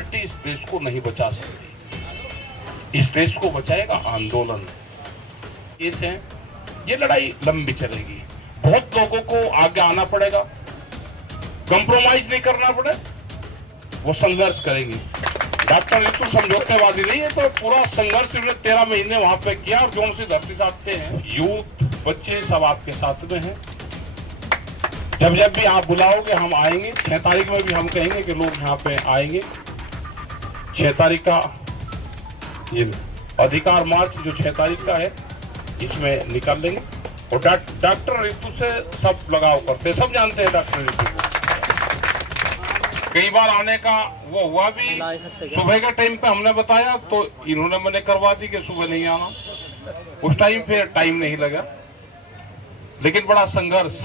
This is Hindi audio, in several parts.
पार्टी इस देश को नहीं बचा सकती। इस देश को बचाएगा आंदोलन। ये लड़ाई लंबी चलेगी। बहुत लोगों को आगे आना पड़ेगा, कंप्रोमाइज नहीं करना पड़े, वो संघर्ष करेंगे। डॉक्टर रितु समझौतेवादी नहीं है, तो पूरा संघर्ष 13 महीने वहां पे किया और जो उनसे धरती से आते हैं, यूथ बच्चे सब आपके साथ में हैं। जब जब भी आप बुलाओगे हम आएंगे। 6 तारीख में भी हम कहेंगे कि लोग यहाँ पे आएंगे। 6 तारीख का ये अधिकार मार्च जो 6 तारीख का है, इसमें निकाल लेंगे। और डॉक्टर रितु से सब लगाव करते, सब जानते हैं डॉक्टर रितु को। कई बार आने का वो हुआ भी, सुबह के टाइम पे हमने बताया तो इन्होंने मैंने करवा दी कि सुबह नहीं आना। उस टाइम पे टाइम नहीं लगा, लेकिन बड़ा संघर्ष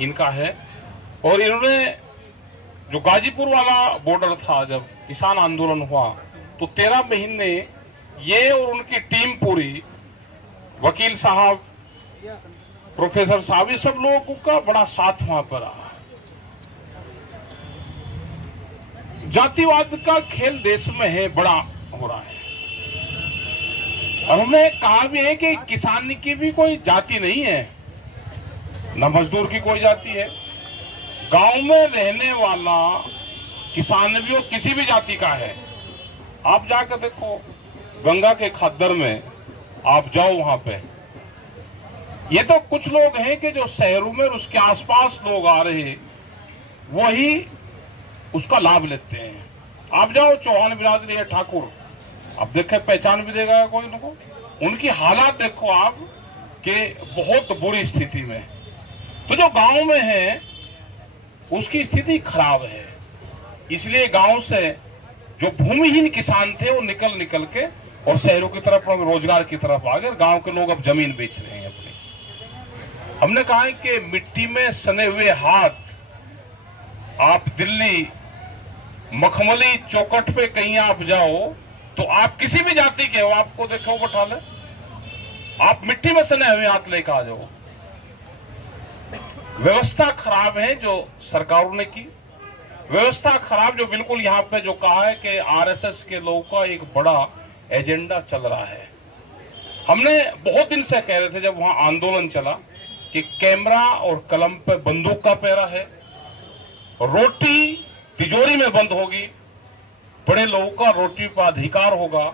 इनका है। और इन्होंने जो गाजीपुर वाला बॉर्डर था, जब किसान आंदोलन हुआ तो 13 महीने ये और उनकी टीम पूरी, वकील साहब, प्रोफेसर साहब, ये सब लोगों का बड़ा साथ वहां पर रहा। जातिवाद का खेल देश में है, बड़ा हो रहा है। और हमने कहा भी है कि किसान की भी कोई जाति नहीं है, न मजदूर की कोई जाति है। गांव में रहने वाला किसान भी और किसी भी जाति का है। आप जाकर देखो, गंगा के खद्दर में आप जाओ, वहां पे ये तो कुछ लोग हैं कि जो शहरों में और उसके आसपास लोग आ रहे हैं, वही उसका लाभ लेते हैं। आप जाओ, चौहान बिरादरी है, ठाकुर, आप देखे पहचान भी देगा कोई न कोई। उनकी हालात देखो आप कि बहुत बुरी स्थिति में। तो जो गांव में है उसकी स्थिति खराब है। इसलिए गांव से जो भूमिहीन किसान थे वो निकल के और शहरों की तरफ, रोजगार की तरफ आ गए। गांव के लोग अब जमीन बेच रहे हैं अपनी। हमने कहा है कि मिट्टी में सने हुए हाथ, आप दिल्ली मखमली चौखट पे कहीं आप जाओ तो आप किसी भी जाति के हो, आपको देखो बैठा ले, आप मिट्टी में सने हुए हाथ लेकर आ जाओ। व्यवस्था खराब है जो सरकारों ने की, व्यवस्था खराब जो बिल्कुल यहाँ पे जो कहा है कि आरएसएस के लोगों का एक बड़ा एजेंडा चल रहा है। हमने बहुत दिन से कह रहे थे जब वहां आंदोलन चला कि कैमरा और कलम पे बंदूक का पहरा है, रोटी तिजोरी में बंद होगी, बड़े लोगों का रोटी पर अधिकार होगा,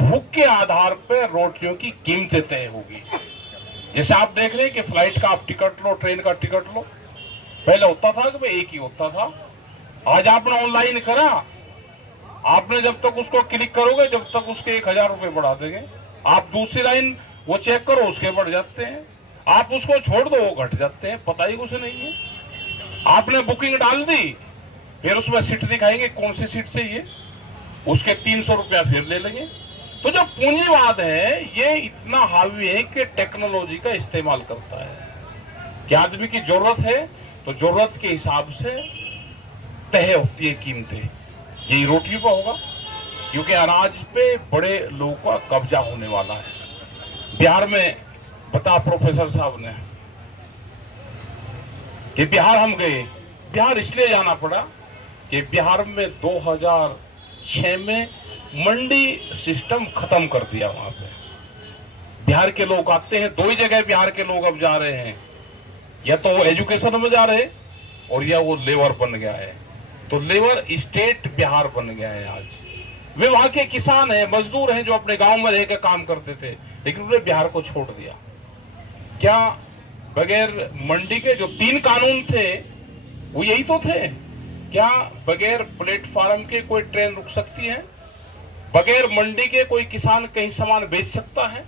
भूख के आधार पर रोटियों की कीमतें तय होगी। जैसे आप देख रहे हैं कि फ्लाइट का आप टिकट लो, ट्रेन का टिकट लो, पहले होता था कि भाई एक ही होता था। आज आपने ऑनलाइन करा, आपने जब तक उसको क्लिक करोगे जब तक उसके 1000 रुपए बढ़ा देंगे। आप दूसरी लाइन वो चेक करो, उसके बढ़ जाते हैं। आप उसको छोड़ दो, वो घट जाते हैं, पता ही कुछ नहीं है। आपने बुकिंग डाल दी, फिर उसमें सीट दिखाएंगे कौन सी सीट से ये, उसके 300 रुपया फिर ले लेंगे। तो जो पूंजीवाद है ये इतना हावी है कि टेक्नोलॉजी का इस्तेमाल करता है कि आदमी की जरूरत है तो जरूरत के हिसाब से तय होती है कीमतें। यही रोटी पर होगा, क्योंकि अनाज पे बड़े लोगों का कब्जा होने वाला है। बिहार में बता प्रोफेसर साहब ने कि बिहार हम गए, बिहार इसलिए जाना पड़ा कि बिहार में 2006 में मंडी सिस्टम खत्म कर दिया। वहां पे बिहार के लोग आते हैं, 2 ही जगह बिहार के लोग अब जा रहे हैं, या तो वो एजुकेशन में जा रहे और या वो लेबर बन गया है। तो लेबर स्टेट बिहार बन गया है आज। वे वहां के किसान हैं, मजदूर हैं जो अपने गांव में रहकर काम करते थे, लेकिन उन्होंने बिहार को छोड़ दिया। क्या बगैर मंडी के जो 3 कानून थे वो यही तो थे? क्या बगैर प्लेटफार्म के कोई ट्रेन रुक सकती है? बगैर मंडी के कोई किसान कहीं सामान बेच सकता है?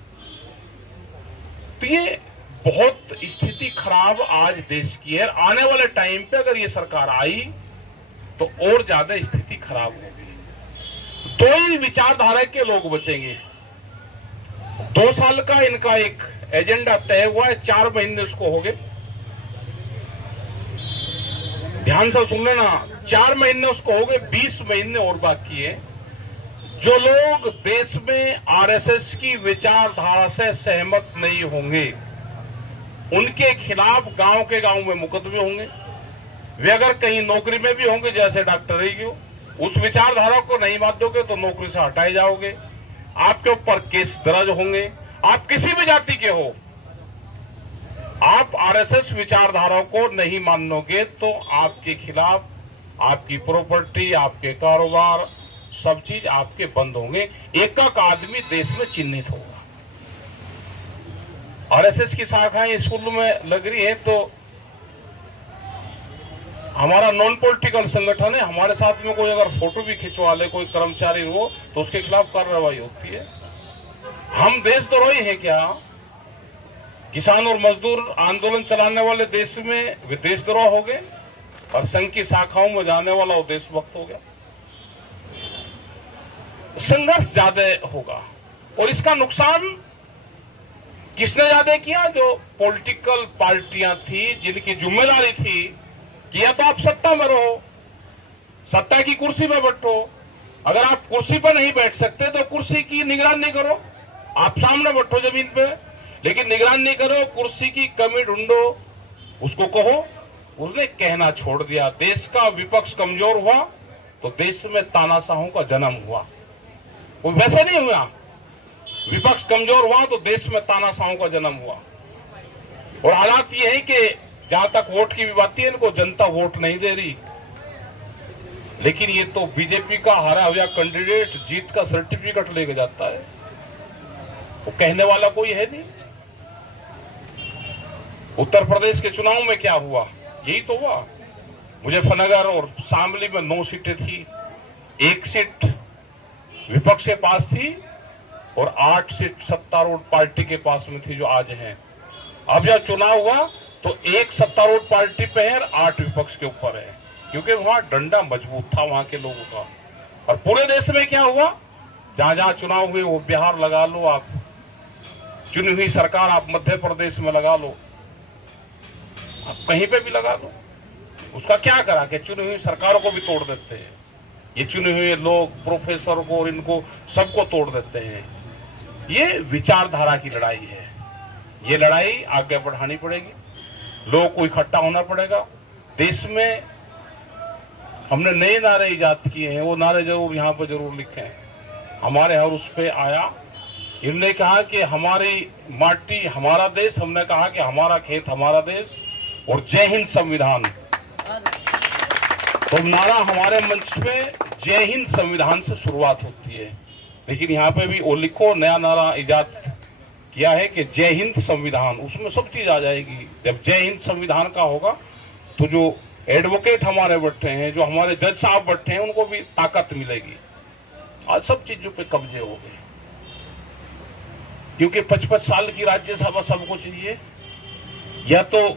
तो ये बहुत स्थिति खराब आज देश की है। आने वाले टाइम पे अगर ये सरकार आई तो और ज्यादा स्थिति खराब होगी। 2 ही विचारधारा के लोग बचेंगे। 2 साल का इनका एक एजेंडा तय हुआ है, 4 महीने उसको हो गए। ध्यान से सुन लेना, 4 महीने उसको हो गए, 20 महीने और बाकी है। जो लोग देश में आरएसएस की विचारधारा से सहमत नहीं होंगे उनके खिलाफ गांव के गांव में मुकदमे होंगे। वे अगर कहीं नौकरी में भी होंगे, जैसे डॉक्टर ही हो, उस विचारधारा को नहीं मानोगे तो नौकरी से हटाए जाओगे, आपके ऊपर केस दर्ज होंगे। आप किसी भी जाति के हो, आप आरएसएस विचारधारा को नहीं मानोगे तो आपके खिलाफ आपकी प्रॉपर्टी, आपके कारोबार, सब चीज आपके बंद होंगे। एक आदमी देश में चिन्हित होगा। आरएसएस की शाखाएं स्कूल में लग रही है तो हमारा नॉन पॉलिटिकल संगठन है, हमारे साथ में कोई अगर फोटो भी खिंचवा ले कोई कर्मचारी हो तो उसके खिलाफ कार्रवाई होती है। हम देशद्रोही हैं क्या? किसान और मजदूर आंदोलन चलाने वाले देश में वे देशद्रोह हो गए और संघ की शाखाओं में जाने वाला वो देशभक्त हो गया। संघर्ष ज्यादा होगा और इसका नुकसान किसने ज्यादा किया? जो पॉलिटिकल पार्टियां थी, जिनकी जिम्मेदारी थी कि या तो आप सत्ता में रहो, सत्ता की कुर्सी में बैठो, अगर आप कुर्सी पर नहीं बैठ सकते तो कुर्सी की निगरानी करो, आप सामने बैठो जमीन पे, लेकिन निगरानी करो, कुर्सी की कमी ढूंढो, उसको कहो। उसने कहना छोड़ दिया। देश का विपक्ष कमजोर हुआ तो देश में तानाशाहों का जन्म हुआ। वो वैसे नहीं हुआ, विपक्ष कमजोर हुआ तो देश में तानाशाहों का जन्म हुआ। और हालात ये है कि जहां तक वोट की भी बात है, इनको जनता वोट नहीं दे रही, लेकिन ये तो बीजेपी का हारा हुआ कैंडिडेट जीत का सर्टिफिकेट लेके जाता है, वो कहने वाला कोई है नहीं। उत्तर प्रदेश के चुनाव में क्या हुआ? यही तो हुआ। मुजफ्फरनगर और शामली में 9 सीटें थी, 1 सीट विपक्ष के पास थी और 8 सीट सत्तारूढ़ पार्टी के पास में थी, जो आज हैं। अब जब चुनाव हुआ तो 1 सत्तारूढ़ पार्टी पे है और 8 विपक्ष के ऊपर है, क्योंकि वहां डंडा मजबूत था वहां के लोगों का। और पूरे देश में क्या हुआ? जहां जहां चुनाव हुए, वो बिहार लगा लो, आप चुनी हुई सरकार आप मध्य प्रदेश में लगा लो, आप कहीं पे भी लगा लो, उसका क्या करा कि चुनी हुई सरकारों को भी तोड़ देते हैं। ये चुने हुए लोग प्रोफेसर को और इनको सबको तोड़ देते हैं। ये विचारधारा की लड़ाई है, ये लड़ाई आगे बढ़ानी पड़ेगी, लोगों को इकट्ठा होना पड़ेगा। देश में हमने नए नारे इजाद किए हैं, वो नारे जरूर यहाँ पर जरूर लिखे हैं। हमारे हर उस पे आया, इन्होंने कहा कि हमारी माटी हमारा देश, हमने कहा कि हमारा खेत हमारा देश, और जय हिंद संविधान। तो नारा हमारे मंच पे जय हिंद संविधान से शुरुआत होती है, लेकिन यहाँ पे भी वो लिखो, नया नारा इजाद किया है कि जय हिंद संविधान, उसमें सब चीज आ जाएगी। जब जय हिंद संविधान का होगा तो जो एडवोकेट हमारे बैठे हैं, जो हमारे जज साहब बैठे हैं, उनको भी ताकत मिलेगी। आज सब चीजों पे कब्जे हो गए, क्योंकि 55 साल की राज्यसभा सबको चाहिए, या तो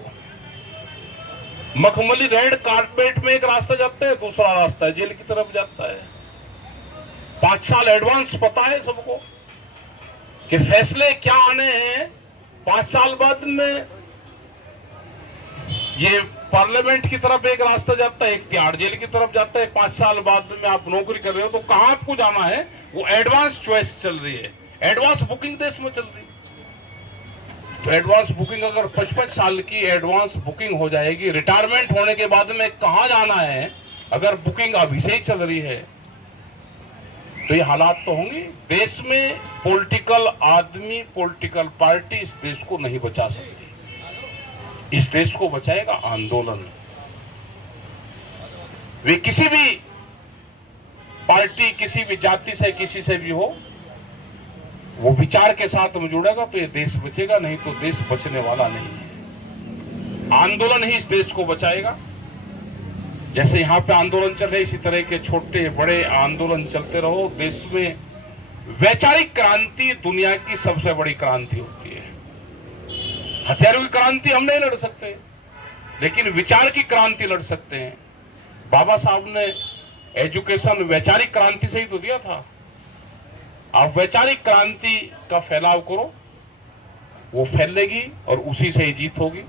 मखमली रेड कारपेट में एक रास्ता जाता है, दूसरा रास्ता जेल की तरफ जाता है। 5 साल एडवांस पता है सबको कि फैसले क्या आने हैं। 5 साल बाद में ये पार्लियामेंट की तरफ एक रास्ता जाता है, एक तिहाड़ जेल की तरफ जाता है। 5 साल बाद में आप नौकरी कर रहे हो तो कहां आपको जाना है, वो एडवांस चॉइस चल रही है, एडवांस बुकिंग देश में चल रही है। तो एडवांस बुकिंग अगर 55 साल की एडवांस बुकिंग हो जाएगी, रिटायरमेंट होने के बाद में कहां जाना है, अगर बुकिंग अभी से ही चल रही है, तो ये हालात तो होंगे। देश में पॉलिटिकल आदमी, पॉलिटिकल पार्टी इस देश को नहीं बचा सकती। इस देश को बचाएगा आंदोलन। वे किसी भी पार्टी, किसी भी जाति से, किसी से भी हो, वो विचार के साथ में जुड़ेगा तो ये देश बचेगा, नहीं तो देश बचने वाला नहीं है। आंदोलन ही इस देश को बचाएगा। जैसे यहाँ पे आंदोलन चल रहे, इसी तरह के छोटे बड़े आंदोलन चलते रहो। देश में वैचारिक क्रांति दुनिया की सबसे बड़ी क्रांति होती है। हथियारों की क्रांति हम नहीं लड़ सकते, लेकिन विचार की क्रांति लड़ सकते हैं। बाबा साहब ने एजुकेशन वैचारिक क्रांति से ही तो दिया था। आप वैचारिक क्रांति का फैलाव करो, वो फैलेगी और उसी से ही जीत होगी।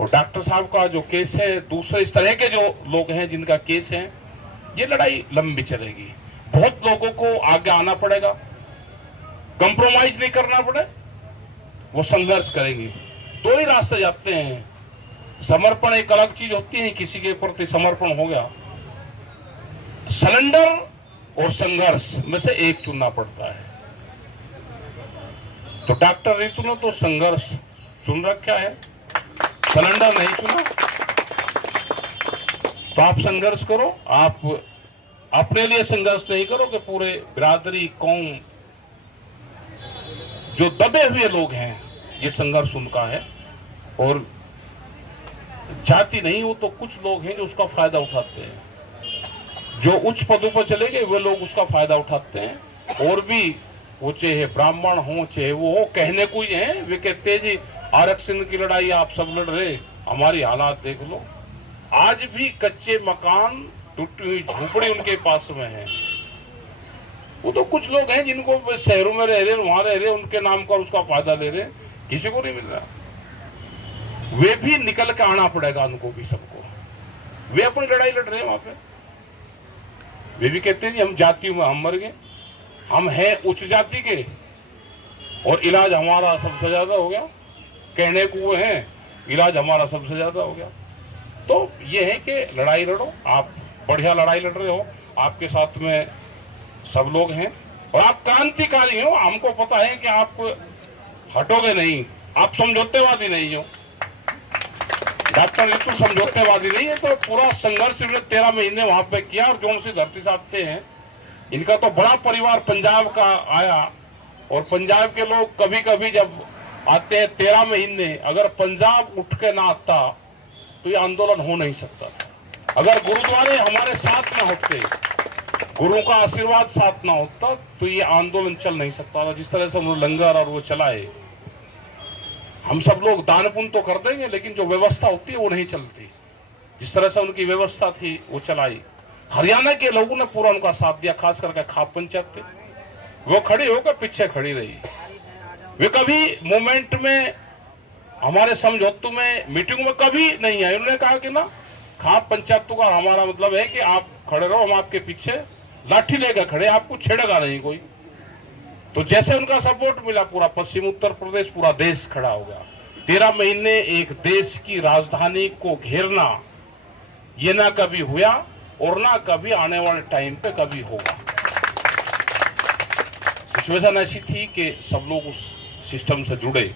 और डॉक्टर साहब का जो केस है, दूसरे इस तरह के जो लोग हैं जिनका केस है, ये लड़ाई लंबी चलेगी। बहुत लोगों को आगे आना पड़ेगा, कंप्रोमाइज नहीं करना पड़े, वो संघर्ष करेंगे। 2 ही रास्ते जाते हैं। समर्पण एक अलग चीज होती है, किसी के प्रति समर्पण हो गया सरेंडर और संघर्ष में से एक चुनना पड़ता है। तो डॉक्टर रितु ने तो संघर्ष चुन रखा है, सरेंडर नहीं चुना। तो आप संघर्ष करो, आप अपने लिए संघर्ष नहीं करो कि पूरे बिरादरी कौम जो दबे हुए लोग हैं ये संघर्ष उनका है। और जाति नहीं हो तो कुछ लोग हैं जो उसका फायदा उठाते हैं, जो उच्च पदों पर चले गए वे लोग उसका फायदा उठाते हैं। और भी वो चाहे ब्राह्मण हो चाहे वो हो, कहने को ही है, वे कहते हैं जी आरक्षण की लड़ाई आप सब लड़ रहे, हमारी हालात देख लो। आज भी कच्चे मकान टूटी हुई झोपड़ी उनके पास में है। वो तो कुछ लोग हैं जिनको शहरों में रह रहे, वहां रह रहे, उनके नाम पर उसका फायदा ले रहे, किसी को नहीं मिल रहा। वे भी निकल के आना पड़ेगा उनको भी, सबको। वे अपनी लड़ाई लड़ रहे हैं वहां पे। वे भी कहते हैं हम जातियों में हम मर गए, हम हैं उच्च जाति के और इलाज हमारा सबसे ज्यादा हो गया। कहने को वो है, इलाज हमारा सबसे ज्यादा हो गया। तो ये है कि लड़ाई लड़ो, आप बढ़िया लड़ाई लड़ रहे हो, आपके साथ में सब लोग हैं और आप क्रांतिकारी हो। हमको पता है कि आप हटोगे नहीं, आप समझौतेवादी नहीं हो। डॉक्टर रितु समझौतेवादी नहीं है। तो पूरा संघर्ष 13 महीने वहां पे किया और जो से धरती साहबते हैं, इनका तो बड़ा परिवार पंजाब का आया। और पंजाब के लोग कभी कभी जब आते हैं 13 महीने, अगर पंजाब उठ के ना आता तो ये आंदोलन हो नहीं सकता था। अगर गुरुद्वारे हमारे साथ ना होते, गुरुओं का आशीर्वाद साथ ना होता तो ये आंदोलन चल नहीं सकता था। जिस तरह से उन्होंने लंगर और वो चलाए, हम सब लोग दान पुण्य तो कर देंगे लेकिन जो व्यवस्था होती है वो नहीं चलती। जिस तरह से उनकी व्यवस्था थी वो चलाई। हरियाणा के लोगों ने पूरा उनका साथ दिया, खास करके खाप पंचायत थे, वो खड़ी होकर पीछे खड़ी रही। वे कभी मूवमेंट में, हमारे समझौतों में, मीटिंग में कभी नहीं आए। उन्होंने कहा कि ना, खाप पंचायतों का हमारा मतलब है कि आप खड़े रहो, हम आपके पीछे लाठी लेकर खड़े, आपको छेड़ेगा नहीं कोई। तो जैसे उनका सपोर्ट मिला, पूरा पश्चिम उत्तर प्रदेश, पूरा देश खड़ा हो गया। 13 महीने एक देश की राजधानी को घेरना, ये ना कभी हुआ और ना कभी आने वाले टाइम पे कभी होगा। सिचुएशन ऐसी थी कि सब लोग उस सिस्टम से जुड़े,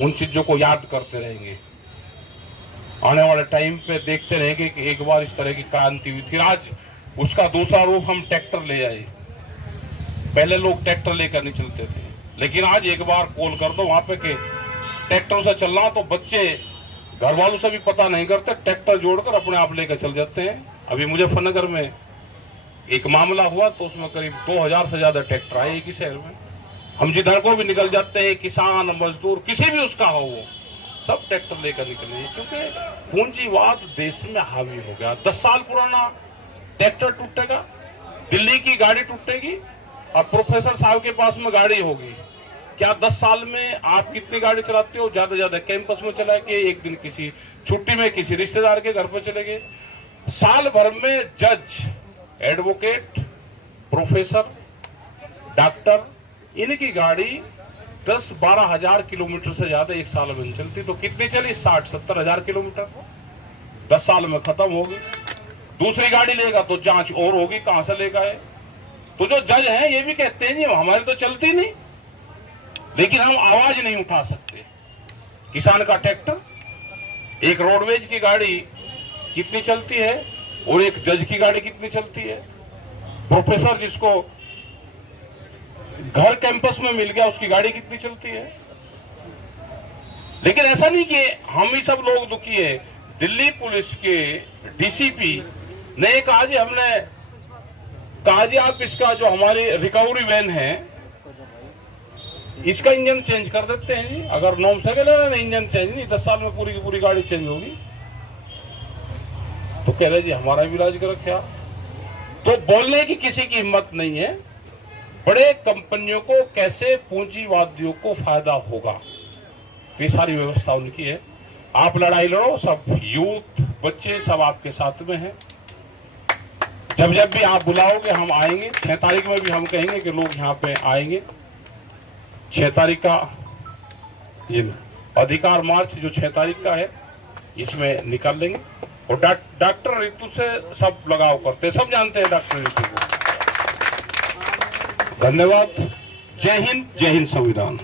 उन चीजों को याद करते रहेंगे। आने वाले टाइम पे देखते रहेंगे कि एक बार इस तरह की क्रांति हुई थी। आज उसका दूसरा रूप हम ट्रैक्टर ले आए। पहले लोग ट्रैक्टर लेकर नहीं चलते थे, लेकिन आज एक बार कॉल कर दो वहां पे कि ट्रैक्टर से चलना, तो बच्चे घर वालों से भी पता नहीं करते, ट्रैक्टर जोड़कर अपने आप लेकर चल जाते हैं। अभी मुजफ्फरनगर में एक मामला हुआ तो उसमें करीब 2000 से ज्यादा ट्रैक्टर आए एक ही शहर में। हम जिधर को भी निकल जाते हैं, किसान मजदूर किसी भी उसका हो, वो सब ट्रैक्टर लेकर निकले, क्योंकि पूंजीवाद देश में हावी हो गया। 10 साल पुराना ट्रैक्टर टूटेगा, दिल्ली की गाड़ी टूटेगी, अब प्रोफेसर साहब के पास में गाड़ी होगी। क्या 10 साल में आप कितनी गाड़ी चलाते हो? ज्यादा ज्यादा कैंपस में चला के, एक दिन किसी छुट्टी में किसी रिश्तेदार के घर पर चले गए। साल भर में जज, एडवोकेट, प्रोफेसर, डॉक्टर, इनकी गाड़ी 10-12 हजार किलोमीटर से ज्यादा एक साल में चलती। तो कितनी चली? 60-70 हजार किलोमीटर 10 साल में खत्म होगी। दूसरी गाड़ी लेगा तो जांच और होगी, कहां से लेगा है। तो जो जज हैं ये भी कहते हैं जी हमारी तो चलती नहीं, लेकिन हम आवाज नहीं उठा सकते। किसान का ट्रैक्टर, एक रोडवेज की गाड़ी कितनी चलती है और एक जज की गाड़ी कितनी चलती है। प्रोफेसर जिसको घर कैंपस में मिल गया उसकी गाड़ी कितनी चलती है। लेकिन ऐसा नहीं कि हम ही सब लोग दुखी है। दिल्ली पुलिस के डीसीपी ने कहा जी, हमने कहा जी आप इसका जो हमारी रिकवरी वैन है इसका इंजन चेंज कर देते हैं जी। अगर नॉर्म से इंजन चेंज नहीं, 10 साल में पूरी की पूरी गाड़ी चेंज होगी। तो कह रहे जी हमारा भी इलाज कर रखा। तो बोलने की किसी की हिम्मत नहीं है। बड़े कंपनियों को कैसे पूंजीवादियों को फायदा होगा, ये सारी व्यवस्था उनकी है। आप लड़ाई लड़ो, सब यूथ बच्चे सब आपके साथ में हैं। जब जब भी आप बुलाओगे हम आएंगे। 6 तारीख में भी हम कहेंगे कि लोग यहाँ पे आएंगे। 6 तारीख का ये अधिकार मार्च जो 6 तारीख का है, इसमें निकाल लेंगे और डॉक्टर रितु से सब लगाव करते, सब जानते हैं डॉक्टर रितु को। धन्यवाद। जय हिंद संविधान।